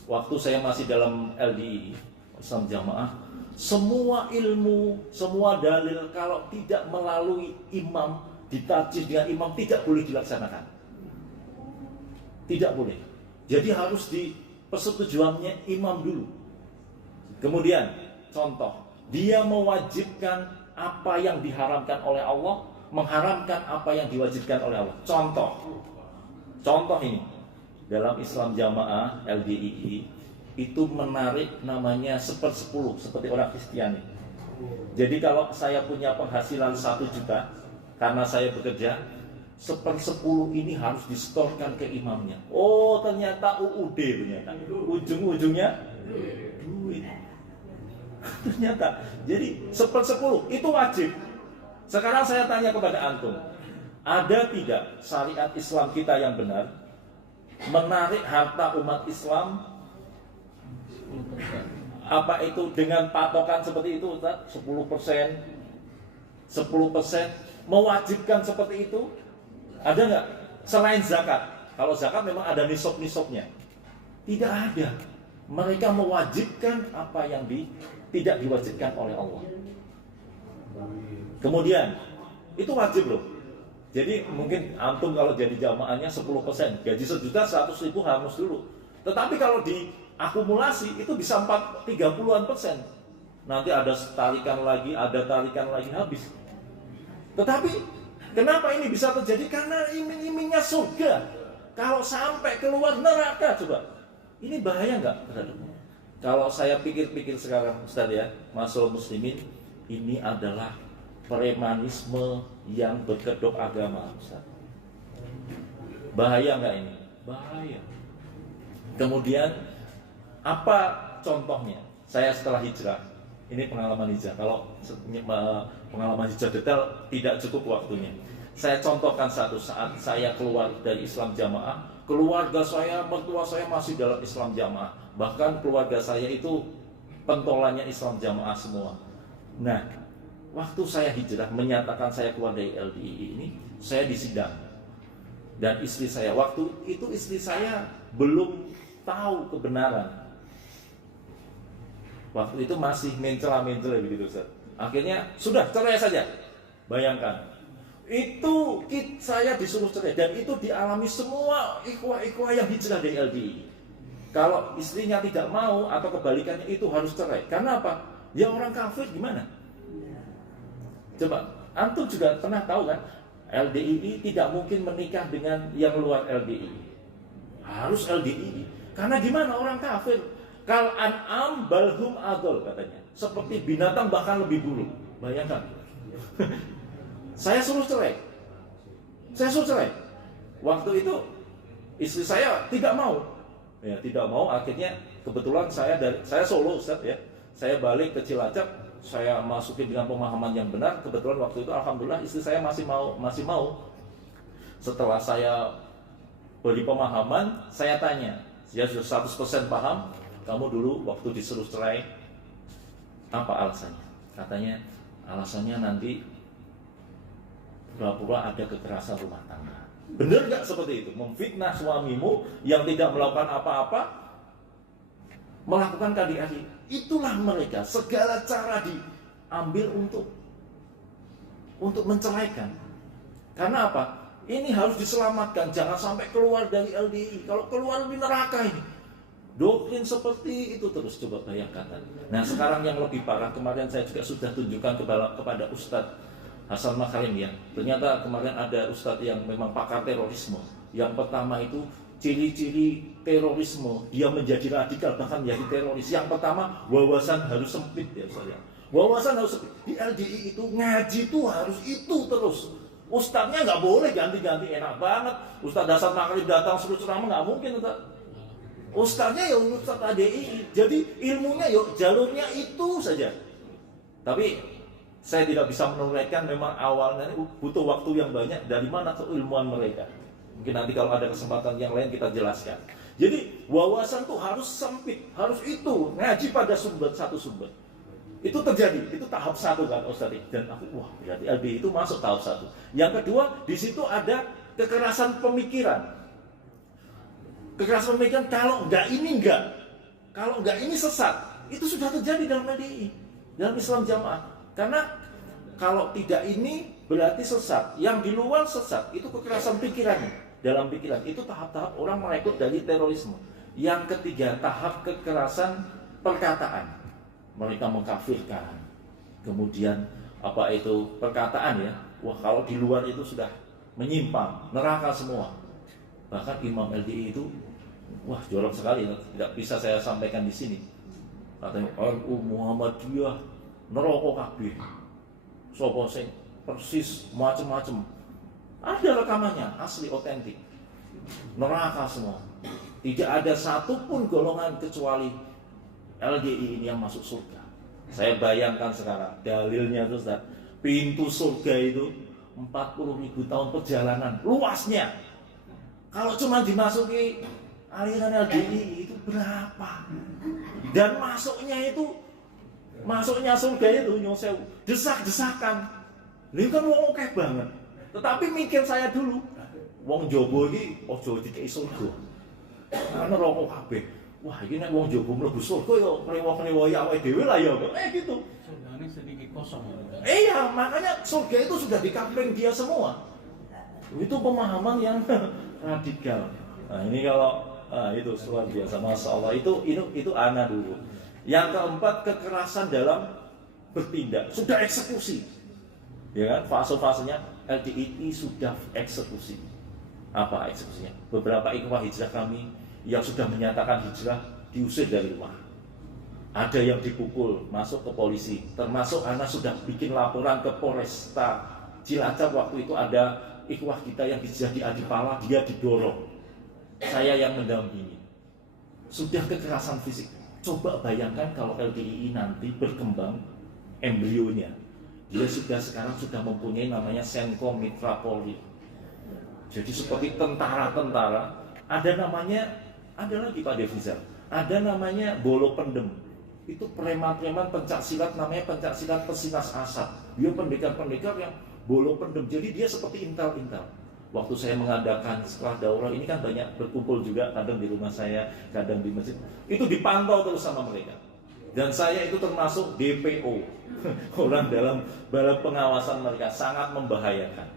waktu saya masih dalam LDI, Islam Jamaah, semua ilmu, semua dalil kalau tidak melalui imam, ditajih dengan imam, tidak boleh dilaksanakan. Tidak boleh. Jadi harus di persetujuannya imam dulu. Kemudian, contoh, dia mewajibkan apa yang diharamkan oleh Allah, mengharamkan apa yang diwajibkan oleh Allah. Contoh ini, dalam Islam Jamaah LDII itu menarik namanya 1/10 seperti orang Kristiani. Jadi kalau saya punya penghasilan 1 juta karena saya bekerja, 1/10 ini harus disetorkan ke imamnya. Oh, ternyata UUD, ternyata ujung-ujungnya duit. Ternyata, jadi 1/10 itu wajib. Sekarang saya tanya kepada antum, ada tidak syariat Islam kita yang benar menarik harta umat Islam, apa itu dengan patokan seperti itu, Ustaz? 10%, 10%, mewajibkan seperti itu? Ada nggak? Selain zakat. Kalau zakat memang ada nisab-nisabnya. Tidak ada. Mereka mewajibkan apa yang tidak diwajibkan oleh Allah. Kemudian, itu wajib loh. Jadi mungkin antum kalau jadi jamaahnya 10%, gaji 1 juta 100 ribu harus dulu. Tetapi kalau diakumulasi itu bisa 30-an%. Nanti ada tarikan lagi, habis. Tetapi kenapa ini bisa terjadi? Karena iming-imingnya surga. Kalau sampai keluar neraka, coba. Ini bahaya nggak terhadapnya? Kalau saya pikir-pikir sekarang, Ustaz ya, Masyaallah muslimin, ini adalah premanisme yang berkedok agama, Ustaz. Bahaya nggak ini? Bahaya. Kemudian apa contohnya? Saya setelah hijrah, ini pengalaman hijrah. Kalau pengalaman hijrah detail tidak cukup waktunya. Saya contohkan satu saat saya keluar dari Islam Jamaah, keluarga saya, mertua saya masih dalam Islam Jamaah. Bahkan keluarga saya itu pentolannya Islam Jamaah semua. Nah, waktu saya hijrah menyatakan saya keluar dari LDII ini, saya disidang. Dan istri saya, waktu itu istri saya belum tahu kebenaran. Waktu itu masih mencela-mencela begitu, Ustaz. Akhirnya sudah cerai saja. Bayangkan. Itu saya disuruh cerai dan itu dialami semua ikhwah-ikhwah yang hijrah dari LDII. Kalau istrinya tidak mau atau kebalikannya itu harus cerai. Karena apa? Ya orang kafir gimana? Coba, antum juga pernah tahu kan? LDII tidak mungkin menikah dengan yang luar LDII. Harus LDII. Karena gimana orang kafir? Kal an'am balhum adol katanya. Seperti binatang bahkan lebih buruk. Bayangkan. Saya suruh cerai. Waktu itu istri saya tidak mau. Ya, tidak mau. Akhirnya kebetulan saya solo, Ustaz ya. Saya balik ke Cilacap, saya masukin dengan pemahaman yang benar. Kebetulan waktu itu alhamdulillah istri saya masih mau. Setelah saya beri pemahaman, saya tanya, dia sudah 100% paham. Kamu dulu waktu disuruh cerai apa alasannya? Katanya alasannya nanti pura-pura ada kekerasan rumah tangga. Benar nggak seperti itu? Memfitnah suamimu yang tidak melakukan apa-apa, melakukan KDRT. Itulah mereka. Segala cara diambil untuk menceraikan. Karena apa? Ini harus diselamatkan. Jangan sampai keluar dari LDI. Kalau keluar di neraka ini. Doktrin seperti itu terus, coba bayangkan. Nah sekarang yang lebih parah, kemarin saya juga sudah tunjukkan kepada Ustadz Hasan Makarim ya. Ternyata kemarin ada Ustadz yang memang pakar terorisme. Yang pertama itu ciri-ciri terorisme, dia menjadi radikal bahkan menjadi teroris. Yang pertama wawasan harus sempit ya saya. Wawasan harus sempit. Di LDI itu ngaji itu harus itu terus. Ustadznya nggak boleh ganti-ganti, enak banget. Ustadz Hasan Makarim datang suruh ceramah nggak mungkin Ustadz. Ustadznya ya Ustadz ADI, jadi ilmunya ya jalurnya itu saja. Tapi Saya tidak bisa menurunkan, memang awalnya butuh waktu yang banyak. Dari mana keilmuan mereka? Mungkin nanti kalau ada kesempatan yang lain kita jelaskan. Jadi wawasan tuh harus sempit, harus itu ngaji pada satu sumber. Itu terjadi, itu tahap 1 kan Ustaz. Dan aku, wah berarti LDI itu masuk tahap 1. Yang kedua, di situ ada kekerasan pemikiran. Kekerasan pemikiran, kalau enggak ini enggak, kalau enggak ini sesat. Itu sudah terjadi dalam LDI, dalam Islam Jamaah. Karena kalau tidak ini berarti sesat. Yang di luar sesat, itu kekerasan pikiran. Dalam pikiran, itu tahap-tahap orang merekrut dari terorisme. Yang ketiga, tahap kekerasan perkataan. Mereka mengkafirkan. Kemudian apa itu perkataan ya? Wah, kalau di luar itu sudah menyimpang, neraka semua. Bahkan Imam LDI itu, wah jorok sekali, tidak bisa saya sampaikan di sini. Katanya NU Muhammadiyah neraka kabeh. Sopo sing persis macam-macam. Ada rekamannya, asli otentik. Neraka semua. Tidak ada satupun golongan kecuali LDI ini yang masuk surga. Saya bayangkan sekarang dalilnya itu Ustaz, pintu surga itu 40.000 tahun perjalanan luasnya. Kalau cuma dimasuki aliran LDI itu berapa? Dan masuknya surga itu nyoseu desak-desakan. Ini kan wong akeh banget. Tetapi mikir saya dulu, wong jowo iki aja dikei surga. Ana rokok kabeh. Wah, ini nek wong jowo mlebu surga ya klewo-klewo ya awake dhewe lah ya. Gitu. Surganya sedikit kosong gitu. Iya, makanya surga itu sudah dikapling dia semua. Itu pemahaman yang radikal. Nah, ini kalau itu luar biasa, masya Allah. Itu ana dulu. Yang keempat, kekerasan dalam bertindak, sudah eksekusi. Ya kan, fase-fasenya LDI sudah eksekusi. Apa eksekusinya? Beberapa ikhwah hijrah kami yang sudah menyatakan hijrah diusir dari rumah. Ada yang dipukul, masuk ke polisi. Termasuk anak sudah bikin laporan ke Polresta Cilacap. Waktu itu ada ikhwah kita yang hijrah di Adipala, dia didorong. Saya yang mendampingi. Sudah kekerasan fisik. Coba bayangkan kalau LDI nanti berkembang embrionya. Dia sekarang sudah mempunyai namanya Senkom Mitra Polri. Jadi seperti tentara-tentara. Ada lagi Pak Devizar. Ada namanya Bolo Pendem. Itu preman-preman pencak silat, namanya pencak silat Pesinas Asad. Dia pendekar-pendekar yang Bolo Pendem. Jadi dia seperti intel-intel. Waktu saya mengadakan sekolah daurah ini kan banyak berkumpul juga, kadang di rumah saya, kadang di masjid. Itu dipantau terus sama mereka. Dan saya itu termasuk DPO, orang dalam pengawasan mereka, sangat membahayakan.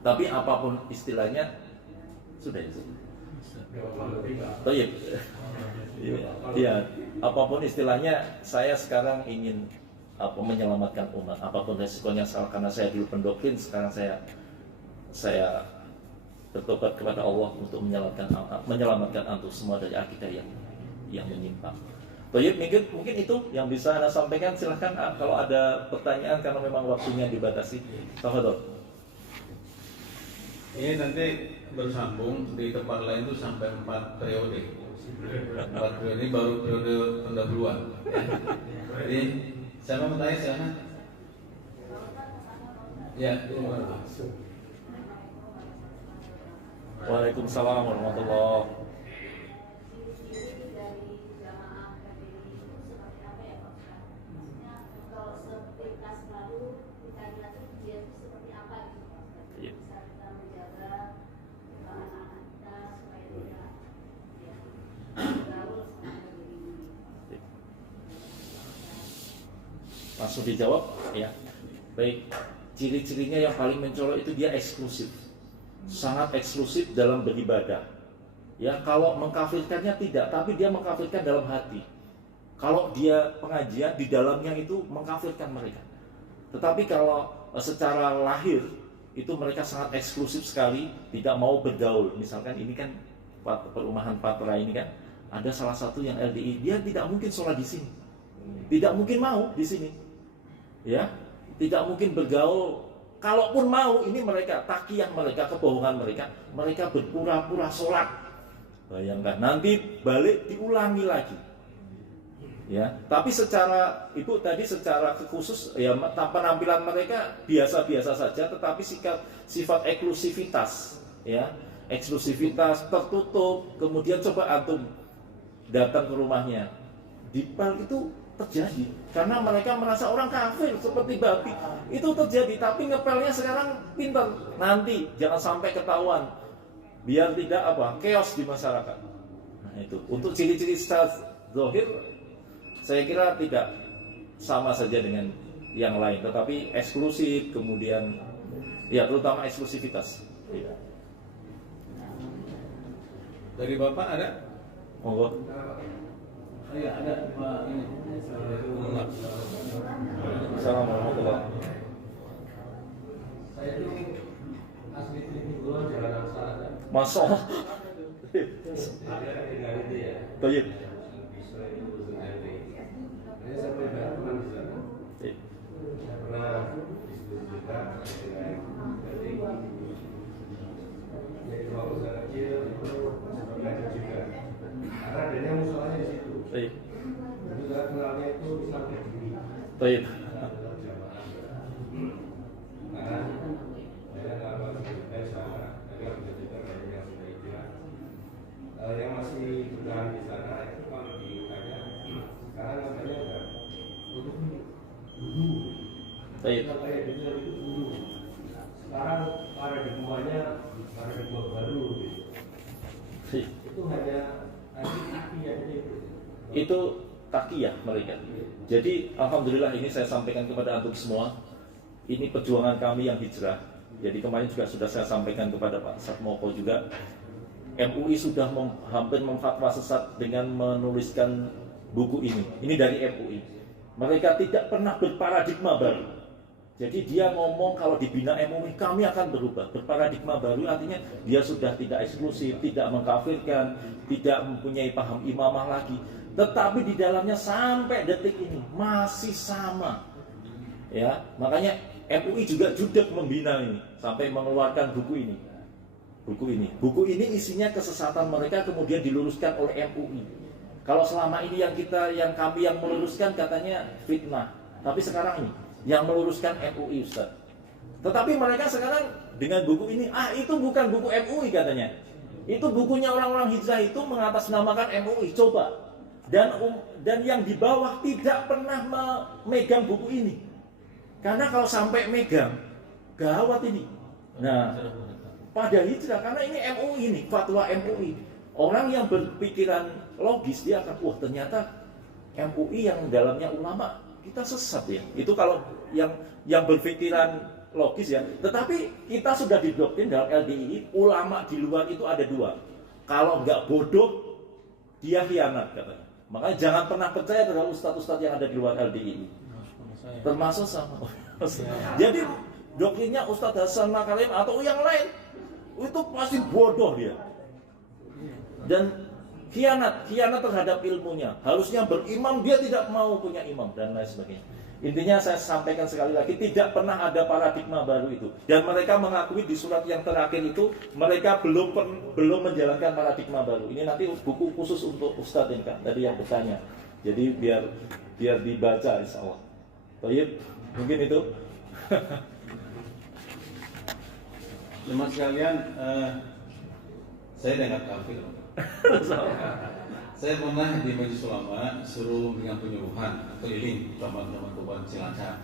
Tapi apapun istilahnya, sudah ya. Ya, apapun istilahnya, saya sekarang ingin menyelamatkan umat. Apapun resikonya, karena saya dulu pendoktrin, sekarang saya bertobat kepada Allah untuk menyelamatkan antum semua dari akidah yang menyimpang. Baik, mungkin itu yang bisa Anda sampaikan. Silahkan kalau ada pertanyaan, karena memang waktunya dibatasi. Tafadhol. Ini nanti bersambung di tempat lain itu sampai 4 periode. 4 periode ini baru periode pendahuluan. Jadi saya mau bertanya silahkan. Ya. Waalaikumsalam warahmatullahi. Langsung dijawab ya. Baik, ciri-cirinya yang paling mencolok itu dia eksklusif. Sangat eksklusif dalam beribadah. Ya, kalau mengkafirkannya tidak, tapi dia mengkafirkan dalam hati. Kalau dia pengajian di dalamnya itu mengkafirkan mereka. Tetapi kalau secara lahir itu mereka sangat eksklusif sekali, tidak mau bergaul. Misalkan ini kan perumahan Patra ini kan ada salah satu yang LDI, dia tidak mungkin sholat di sini. Tidak mungkin mau di sini. Ya, tidak mungkin bergaul. Kalaupun mau, ini mereka takiyah mereka, kebohongan mereka berpura-pura sholat. Bayangkan nanti balik diulangi lagi. Ya, tapi secara Ibu tadi secara khusus ya penampilan mereka biasa-biasa saja, tetapi sifat eksklusivitas, ya, eksklusivitas tertutup. Kemudian coba antum datang ke rumahnya, dipel itu terjadi karena mereka merasa orang kafir seperti babi, itu terjadi. Tapi ngepelnya sekarang pintar, nanti jangan sampai ketahuan biar tidak chaos di masyarakat. Nah itu untuk ciri-ciri secara zahir saya kira tidak sama saja dengan yang lain, tetapi eksklusif, kemudian ya terutama eksklusivitas. Ya. Dari Bapak ada? Monggo. Iya ada Pak ini. Assalamualaikum warahmatullahi. Saya itu asli Tribunal Jalan Aksara. Masya Allah. Ada tinggal itu ya. Baik. Saya pernah teman di sana. Baik. Saya pernah diskusi juga dengan jadi waktu saya kecil itu sempat belajar juga. Karena adanya musolanya di situ. Baik. Jadi saya kenalnya itu Islam Kediri. Baik. Karena saya nggak masih sama, saya bisa juga dari yang sudah hijrah. Yang masih bertahan di sana itu kalau ditanya, sekarang katanya udah tutup dulu. Baik. Kayak gitu itu dulu. Sekarang paradigmanya paradigma baru. Gitu. Baik. Itu hanya kaki yang itu. Itu takiyah mereka. Jadi alhamdulillah ini saya sampaikan kepada antum semua. Ini perjuangan kami yang hijrah. Jadi kemarin juga sudah saya sampaikan kepada Pak Satmoko juga. MUI sudah hampir memfatwa sesat dengan menuliskan buku ini. Ini dari MUI. Mereka tidak pernah berparadigma baru. Jadi dia ngomong kalau dibina MUI kami akan berubah. Berparadigma baru artinya dia sudah tidak eksklusif, tidak mengkafirkan, tidak mempunyai paham imamah lagi. Tetapi di dalamnya sampai detik ini masih sama. Ya, makanya MUI juga judek membina ini sampai mengeluarkan buku ini. Buku ini isinya kesesatan mereka kemudian diluruskan oleh MUI. Kalau selama ini kami yang meluruskan katanya fitnah, tapi sekarang ini yang meluruskan MUI Ustaz. Tetapi mereka sekarang dengan buku ini, itu bukan buku MUI katanya. Itu bukunya orang-orang hijrah itu mengatasnamakan MUI. Coba. Dan yang di bawah tidak pernah memegang buku ini. Karena kalau sampai megang, gawat ini. Nah, pada hijrah, karena ini MUI ini, fatwa MUI. Orang yang berpikiran logis, dia akan, wah ternyata MUI yang dalamnya ulama, kita sesat ya. Itu kalau yang berpikiran logis ya. Tetapi kita sudah didoktrin dalam LDII, ulama di luar itu ada dua. Kalau nggak bodoh, dia khianat katanya. Makanya jangan pernah percaya terhadap ustadz-ustadz yang ada di luar LDII. Termasuk sama. Jadi doktrinnya Ustadz Hasan Makarim atau yang lain itu pasti bodoh dia. Dan khianat terhadap ilmunya. Harusnya berimam, dia tidak mau punya imam dan lain sebagainya. Intinya saya sampaikan sekali lagi, tidak pernah ada paradigma baru itu. Dan mereka mengakui di surat yang terakhir itu mereka belum menjalankan paradigma baru. Ini nanti buku khusus untuk Ustadz ini kan, tadi yang bertanya. Jadi biar dibaca insya Allah. Baik, mungkin itu. Teman sekalian, saya dengar kafir. Saya pernah di Majelis Ulama suruh dengan penyuluhan keliling teman-teman Tuban Cilacap.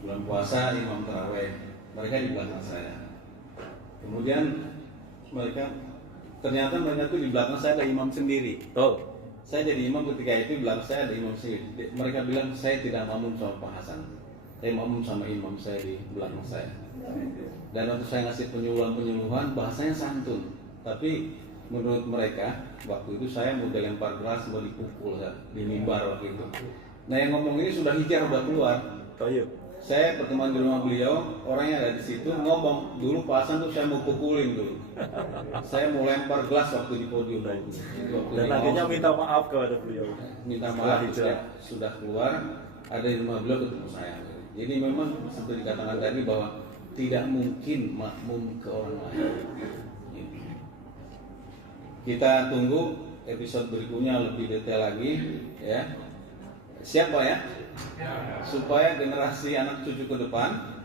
Bulan puasa imam taraweh, mereka di belakang saya. Kemudian ternyata mereka itu di belakang saya ada imam sendiri. Oh, Saya jadi imam ketika itu di belakang saya ada imam sendiri. Mereka bilang saya tidak makmum sama Pak Hasan. Saya makmum sama imam saya di belakang saya. Dan waktu saya ngasih penyuluhan bahasanya santun, tapi menurut mereka waktu itu saya mau dilempar gelas, mau dipukul di mimbar waktu itu. Nah yang ngomong ini sudah hijrah, udah keluar. Baik. Saya pertemuan di rumah beliau, orangnya ada di situ ngomong dulu Pak Hasan tuh saya mau pukulin dulu. Saya mau lempar gelas waktu di podium. Dan akhirnya minta maaf kepada beliau. Minta maaf sudah keluar, ada di rumah beliau ketemu saya. Jadi memang seperti dikatakan tadi bahwa tidak mungkin makmum ke orang lain. Kita tunggu episode berikutnya lebih detail lagi ya. Siap Pak ya? Supaya generasi anak cucu ke depan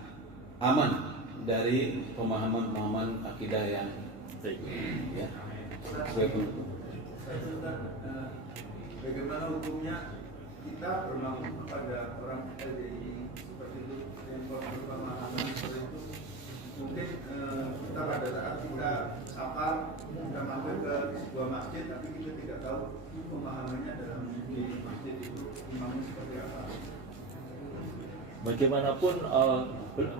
aman dari pemahaman-pemahaman akidah yang ya, sesuai penutup. Bagaimana hukumnya kita bermakmum kepada orang LDI seperti itu yang berpemahaman seperti itu? Mungkin kita pada saat kita safar kita mampir ke sebuah masjid tapi kita tidak tahu pemahamannya dalam di masjid itu imamnya seperti apa. Bagaimanapun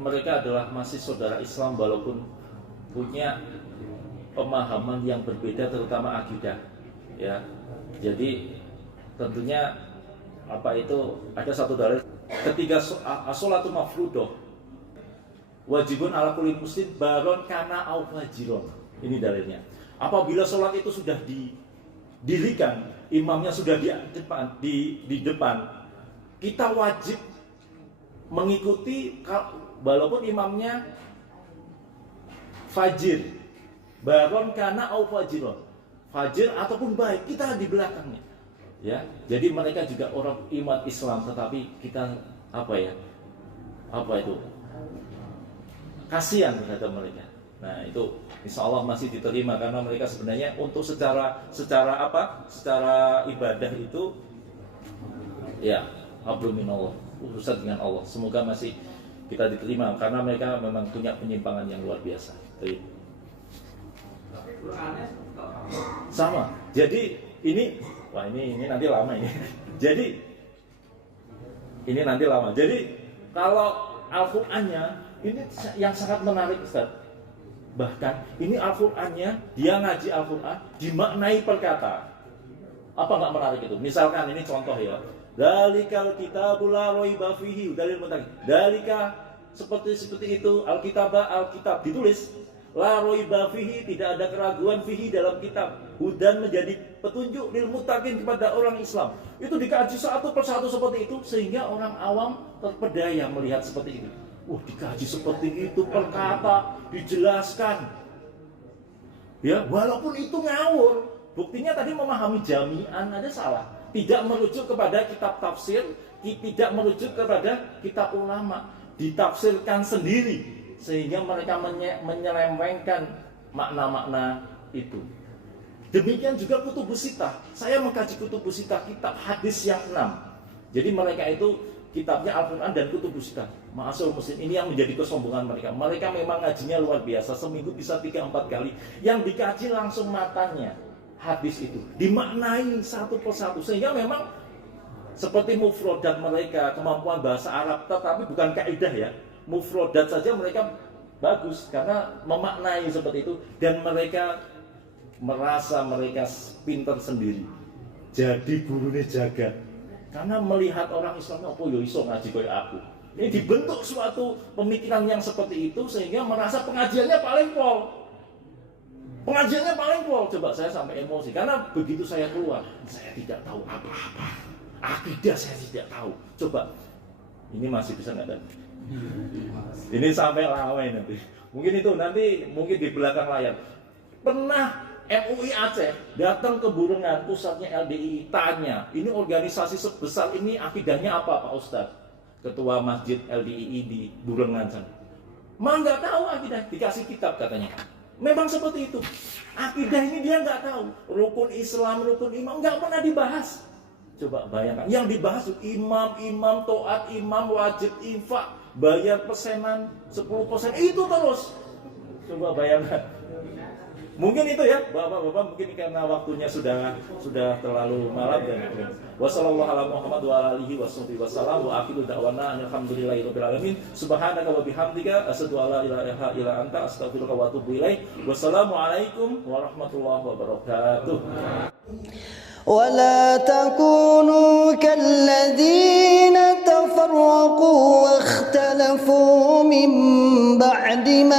mereka adalah masih saudara Islam walaupun punya pemahaman yang berbeda terutama akidah ya. Jadi tentunya ada satu dalil ketika as-sholatu mafruḍah wajibun ala kulli muslim baron kana au fajiron. Ini dalilnya. Apabila sholat itu sudah didirikan, imamnya sudah di depan, kita wajib mengikuti walaupun imamnya fajir, baron kana au fajiron, fajir ataupun baik, kita di belakangnya. Ya, jadi mereka juga orang umat Islam, tetapi kita kasihan terhadap mereka. Nah itu insya Allah masih diterima karena mereka sebenarnya untuk secara ibadah itu ya hablum minallah, urusan dengan Allah. Semoga masih kita diterima karena mereka memang punya penyimpangan yang luar biasa. Sama. Jadi ini nanti lama ini. Jadi ini nanti lama. Jadi kalau Al-Qur'annya ini yang sangat menarik Ustaz. Bahkan ini Al-Qur'annya dia ngaji Al-Qur'an dimaknai perkata. Apa enggak menarik itu? Misalkan ini contoh ya. Dalikal kitabul la raiba fihi dalil muttaqin. Dalika seperti itu Alkitab ditulis la raiba fihi, tidak ada keraguan fihi dalam kitab. Hudan menjadi petunjuk lil muttaqin kepada orang Islam. Itu dikaji satu persatu seperti itu sehingga orang awam terpedaya melihat seperti itu. Dikaji seperti itu perkata dijelaskan. Ya, walaupun itu ngawur. Buktinya tadi memahami jami'an aja salah. Tidak merujuk kepada kitab tafsir, tidak merujuk kepada kitab ulama, ditafsirkan sendiri sehingga mereka menyelewengkan makna-makna itu. Demikian juga kutubus sitah. Saya mengkaji kutubus sitah, kitab hadis yang 6. Jadi mereka itu kitabnya Al-Quran dan kutubus sitah. Ma'asyarul muslim, ini yang menjadi kesombongan mereka. Mereka memang ngajinya luar biasa, seminggu bisa 3-4 kali. Yang dikaji langsung matanya hadis itu dimaknai satu persatu sehingga memang seperti mufrodat mereka, kemampuan bahasa Arab, tetapi bukan kaidah ya. Mufrodat saja mereka bagus karena memaknai seperti itu dan mereka merasa mereka pintar sendiri. Jadi gurunya jagat karena melihat orang Islam iso ngaji kayak aku. Ini dibentuk suatu pemikiran yang seperti itu sehingga merasa pengajiannya paling pol. Pengajiannya paling pol. Coba saya sampai emosi karena begitu saya keluar, saya tidak tahu apa-apa. Akidah saya tidak tahu. Coba, ini masih bisa nggak tadi? Ini sampai lama nanti. Mungkin itu nanti mungkin di belakang layar. Pernah MUI Aceh datang ke Burengan, pusatnya LDI, tanya, ini organisasi sebesar ini akidahnya apa Pak Ustadz? Ketua Masjid LDI di Burengan sana. Nggak tahu akidah, dikasih kitab katanya. Memang seperti itu. Akidah ini dia nggak tahu. Rukun Islam, rukun iman nggak pernah dibahas. Coba bayangkan, yang dibahas imam, toat imam, wajib infak, bayar persenan 10%, itu terus. Coba bayangkan. Mungkin itu ya, Bapak-bapak, mungkin karena waktunya sudah terlalu malam dan wassalamualaikum warahmatullahi wabarakatuh wa akhiru da'wana alhamdulillahirabbil alamin. Subhanaka wa bihamdika asyhadu an la ilaha illa anta astaghfiruka wa atubu ilaik. Wassalamualaikum warahmatullahi wabarakatuh. ولا تكونوا كالذين تفرقوا واختلفوا من بعد ما